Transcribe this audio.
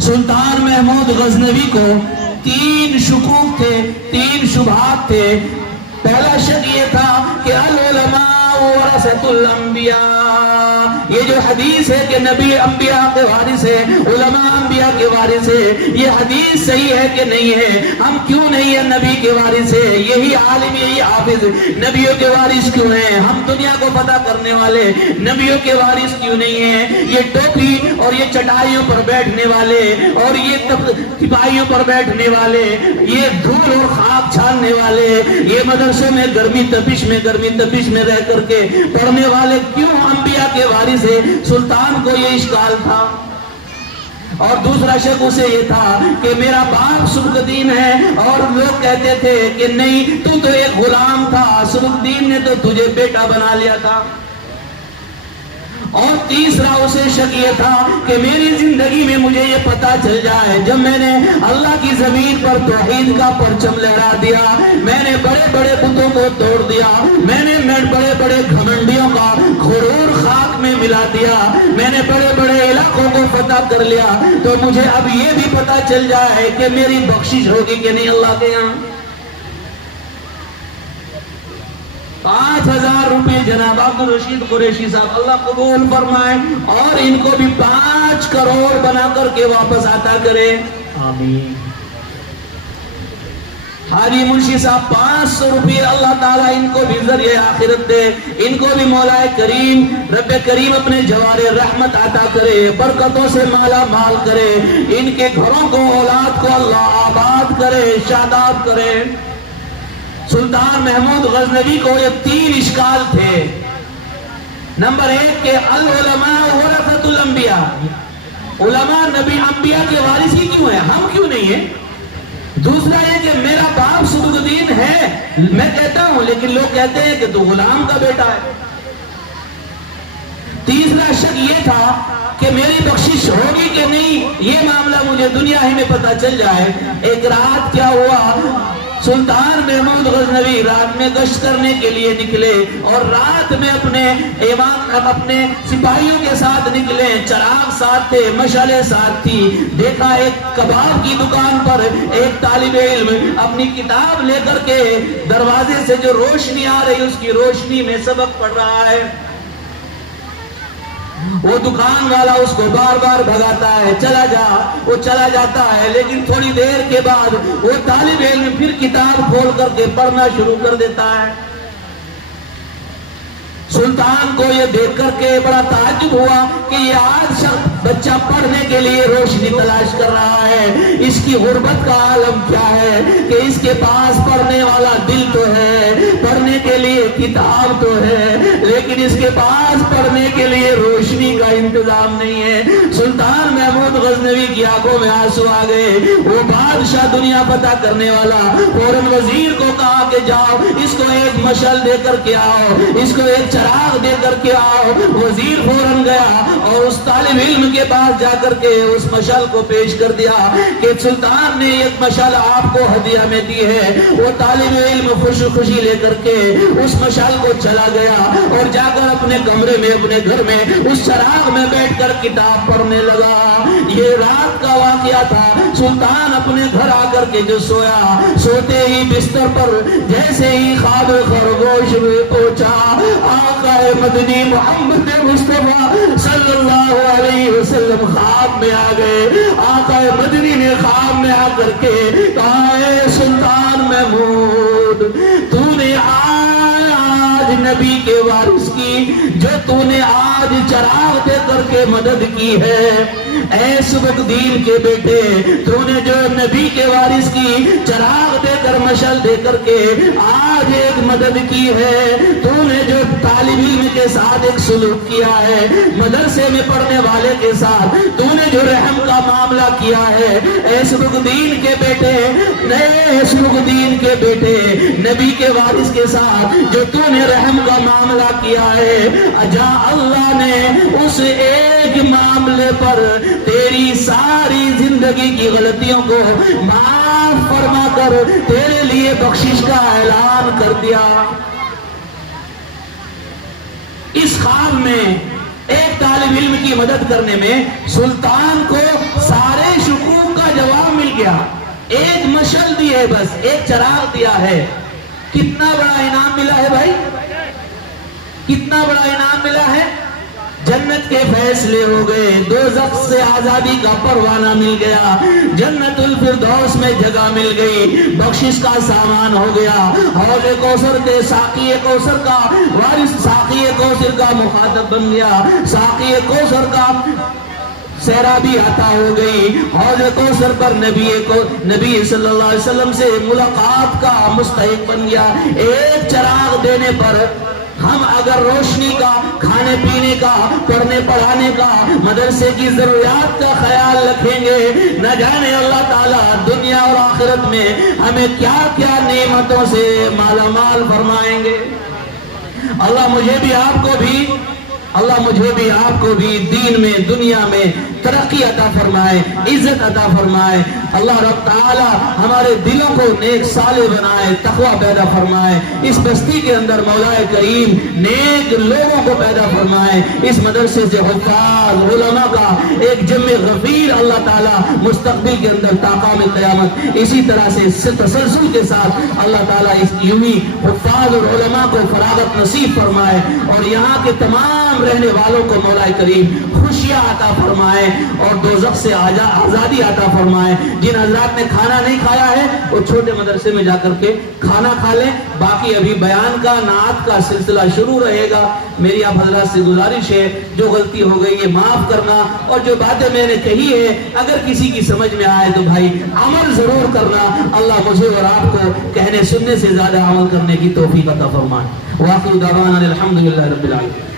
سلطان محمود غزنوی کو 3 شکوک تھے، 3 شبہات تھے۔ پہلا شک یہ تھا کہ العلماء ورثۃ الانبیاء، یہ جو حدیث ہے کہ نبی انبیاء کے وارث ہے، علماء انبیاء کے وارث ہے، یہ حدیث صحیح ہے کہ نہیں ہے؟ ہم کیوں نہیں ہیں نبی کے وارث ہے؟ یہی عالم، یہی حافظ نبیوں کے وارث کیوں ہیں؟ ہم دنیا کو پتہ کرنے والے نبیوں کے وارث کیوں نہیں ہیں؟ یہ ٹوپی اور یہ چٹائیوں پر بیٹھنے والے اور یہ تپائیوں پر بیٹھنے والے، یہ دھول اور خاک چھاننے والے، یہ مدرسوں میں گرمی تپش میں رہ کر کے پڑھنے والے کیوں انبیاء کے وارث ہے؟ سلطان کو یہ اشکال تھا۔ اور دوسرا شک اسے یہ تھا کہ میرا باپ سبکدین ہے، اور لوگ کہتے تھے کہ نہیں، تو ایک غلام تھا، سبکدین نے تو تجھے بیٹا بنا لیا تھا۔ اور تیسرا اسے شک یہ تھا کہ میری زندگی میں مجھے یہ پتا چل جائے، جب میں نے اللہ کی زمین پر توحید کا پرچم لہرا دیا، میں نے بڑے بڑے بتوں کو توڑ دیا، میں نے بڑے بڑے گھمنڈیوں کا غرور خاک میں ملا دیا، میں نے بڑے بڑے علاقوں کو فتح کر لیا، تو مجھے اب یہ بھی پتا چل جائے کہ میری بخشش ہوگی کہ نہیں اللہ کے یہاں۔ 5,000 روپے جناب عبدالرشید قریشی صاحب اللہ قبول فرمائے، اور ان کو بھی 5 کروڑ بنا کر کے واپس عطا کرے، آمین۔ حاجی منشی صاحب 500 روپے اللہ تعالیٰ ان کو بھی ذریعہ آخرت دے، ان کو بھی مولا کریم رب کریم اپنے جوار رحمت عطا کرے، برکتوں سے مالا مال کرے، ان کے گھروں کو اولاد کو اللہ آباد کرے، شاداب کرے۔ سلطان محمود غزنوی کو یہ 3 اشکال تھے۔ نمبر 1 کہ العلماء ورثۃ الانبیاء، علماء نبی انبیاء کے وارث ہی کیوں ہیں؟ ہم کیوں نہیں ہیں؟ دوسرا یہ کہ میرا باپ سبکدین ہے، میں کہتا ہوں، لیکن لوگ کہتے ہیں کہ تو غلام کا بیٹا ہے۔ تیسرا شک یہ تھا کہ میری بخشش ہوگی کہ نہیں، یہ معاملہ مجھے دنیا ہی میں پتا چل جائے۔ ایک رات کیا ہوا، سلطان محمود غزنوی رات میں گشت کرنے کے لیے نکلے، اور رات میں اپنے سپاہیوں کے ساتھ نکلے، چراغ ساتھ تھے، مشعلیں ساتھ تھی۔ دیکھا ایک کباب کی دکان پر ایک طالب علم اپنی کتاب لے کر کے دروازے سے جو روشنی آ رہی اس کی روشنی میں سبق پڑھ رہا ہے۔ وہ دکان والا اس کو بار بار بھگاتا ہے، چلا جا، وہ چلا جاتا ہے، لیکن تھوڑی دیر کے بعد وہ طالب علم پھر کتاب کھول کر کے پڑھنا شروع کر دیتا ہے۔ سلطان کو یہ دیکھ کر کے بڑا تعجب ہوا کہ یہ آج بچہ پڑھنے کے لیے روشنی تلاش کر رہا ہے، اس کی غربت کا عالم کیا ہے کہ اس کے پاس پڑھنے والا دل تو ہے، پڑھنے کے لیے کتاب تو ہے، لیکن اس کے پاس پڑھنے کے لیے روشنی کا انتظام نہیں ہے۔ سلطان محمود غزنوی کی آنکھوں میں آنسو آ گئے۔ وہ بادشاہ دنیا پتہ کرنے والا فوراً وزیر کو کہا کہ جاؤ اس کو ایک مشعل دے کر کے آؤ، اس کو ایک چراغ دے کر کے آؤ۔ وزیر فوراً گیا اور اس طالب علم کے پاس جا کر کے اس مشعل کو پیش کر دیا کہ سلطان نے ایک مشعل آپ کو ہدیہ میں دی ہے۔ وہ طالب علم خوشی خوشی لے کر کے اس مشعل کو چلا گیا، اور جا کر اپنے کمرے میں اپنے گھر میں اس چراغ میں بیٹھ کر کتاب پڑھنے لگا۔ یہ رات کا واقعہ تھا۔ سلطان اپنے گھر آ کر کے جو سویا، سوتے ہی بستر پر جیسے ہی خواب خرگوش میں پہنچا، آقا مدنی محمد مصطفیٰ صلی اللہ علیہ وسلم خواب میں آ گئے۔ آقا مدنی نے خواب میں آ کر کے کہا، اے سلطان محمود، تو نے آج نبی کے وارث کی جو تو نے آج چراغ دے کر کے مدد کی ہے، اے سبکدین کے بیٹے، تو نے جو نبی کے وارث کی چراغ دے کر مشعل دے کر کے آج ایک مدد کی ہے، تو نے جو طالب علم کے ساتھ ایک سلوک کیا ہے، مدرسے میں پڑھنے والے کے ساتھ تو نے جو رحم کا معاملہ کیا ہے، اے سبکدین کے بیٹے، اے سبکدین کے بیٹے، نبی کے وارث کے ساتھ جو تو نے رحم کا معاملہ کیا ہے، اجا اللہ نے اس ایک معاملے پر تیری ساری زندگی کی غلطیوں کو معاف فرما کر تیرے لیے بخشش کا اعلان کر دیا۔ اس خواب میں ایک طالب علم کی مدد کرنے میں سلطان کو سارے شکوک کا جواب مل گیا. ایک مشعل دی ہے، بس ایک چراغ دیا ہے. کتنا بڑا انعام ملا ہے بھائی، کتنا بڑا انعام ملا ہے. جنت کے فیصلے ہو گئے، دوزخ سے آزادی کا پروانہ مل گیا، جنت الفردوس میں جگہ مل گئی، بخشش کا سامان ہو گیا. حوض کوثر کے ساقی کوثر کا وارث ساقی کوثر کا مخاطب بن گیا، ساقی کوثر کا سیرابی عطا ہو گئی. حوض کوثر پر نبی صلی اللہ علیہ وسلم سے ملاقات کا مستحق بن گیا. ایک چراغ دینے پر ہم اگر روشنی کا، کھانے پینے کا، پڑھنے پڑھانے کا، مدرسے کی ضروریات کا خیال رکھیں گے، نہ جانے اللہ تعالیٰ دنیا اور آخرت میں ہمیں کیا کیا نعمتوں سے مالا مال فرمائیں گے. اللہ مجھے بھی آپ کو بھی دین میں، دنیا میں ترقی عطا فرمائے، عزت عطا فرمائے. اللہ رب تعالی ہمارے دلوں کو نیک صالح بنائے، تقوی پیدا فرمائے. اس بستی کے اندر مولا کریم نیک لوگوں کو پیدا فرمائے. اس مدرسے سے حفاظ علماء کا ایک جمع غفیر اللہ تعالی مستقبل کے اندر تا قیام قیامت اسی طرح سے تسلسل کے ساتھ اللہ تعالی اس یومی حفاظ اور علماء کو فراغت نصیب فرمائے، اور یہاں کے تمام رہنے والوں کو مولا کریم خوشیاں عطا فرمائے اور دوزخ سے آزادی عطا فرمائے. جن حضرات نے کھانا نہیں کھایا ہے وہ چھوٹے مدرسے میں جا کر کے کھانا کھا لیں. باقی ابھی بیان کا، نعت کا سلسلہ شروع رہے گا. میری آپ حضرات سے گزارش ہے جو غلطی ہو گئی ہے معاف کرنا، اور جو باتیں میں نے کہی ہے اگر کسی کی سمجھ میں آئے تو بھائی عمل ضرور کرنا. اللہ مجھے اور آپ کو کہنے سننے سے زیادہ عمل کرنے کی توفیق عطا فرمائے. واخر دعوانا الحمدللہ رب العالمین.